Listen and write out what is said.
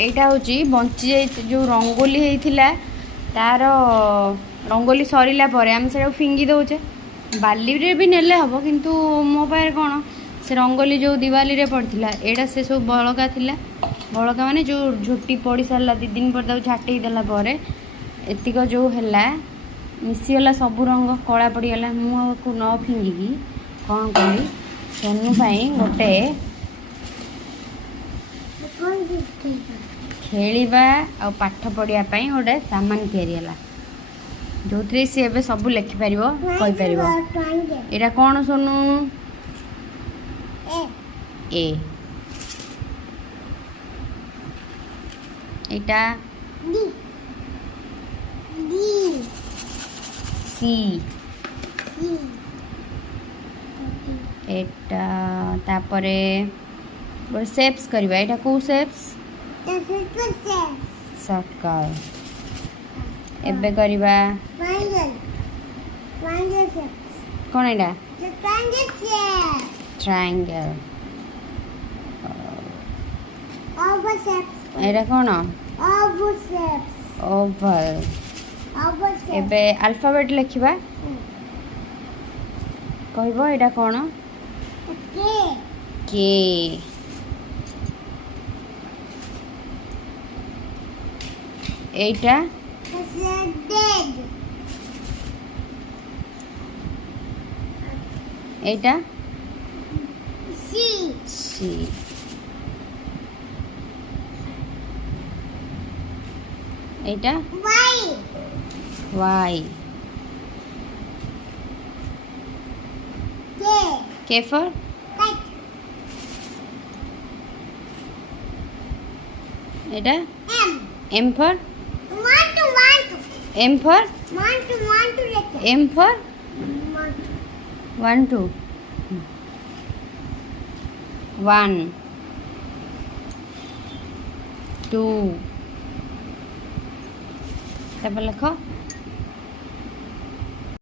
এইটা হଉଛି ବଞ୍ଚି ଯାଇ ଯେଉଁ ରଙ୍ଗୋଲି ହେଇଥିଲା ତାର ରଙ୍ଗୋଲି ସରିଲା ପରେ ଆମେ ସେଇଟାକୁ ଫିଙ୍ଗି ଦେଉଛେ। ବାଲିରେ ବି ନେଲେ ହେବ, କିନ୍ତୁ ମୋ ପାଖରେ କ'ଣ ସେ ରଙ୍ଗୋଲି ଯେଉଁ ଦିୱାଲିରେ ପଡ଼ିଥିଲା ଏଇଟା ସେ ସବୁ ବଳକା ଥିଲା। ବଳକା ମାନେ ଯେଉଁ ଝୋଟି ପଡ଼ି ସାରିଲା 2 ଦିନ ପରେ ତାକୁ ଝାଟେଇ ଦେଲା ପରେ ଏତିକ ଯେଉଁ ହେଲା ମିଶିଗଲା, ସବୁ ରଙ୍ଗ କଳା ପଡ଼ିଗଲା। ମୁଁ ଆକୁ ନ ଫିଙ୍ଗିକି କ'ଣ କଲି, ସୋନୁ ପାଇଁ ଗୋଟେ ଖେଳିବା ଆଉ ପାଠ ପଢ଼ିବା ପାଇଁ ଗୋଟେ ସାମାନ ତିଆରି ହେଲା, ଯେଉଁଥିରେ ସେ ଏବେ ସବୁ ଲେଖିପାରିବ, କହିପାରିବ। ଏଇଟା କ'ଣ ସୋନୁ? ଏ। এইটা সি। এটা তারপরে সেপস করিবা। এটা কো সেপস? सर्कल। एबे करिबा कौन एटा? ट्रायंगल। एटा कौन? ओवल। एबे अल्फाबेट लिखिबा। कहबो एटा कौन? के। এইটা এইটা সি। সি। এইটা Y. Y. K. K for kite. এটা M. M for M for? M for? 1 2 1 2 তারপর লেখো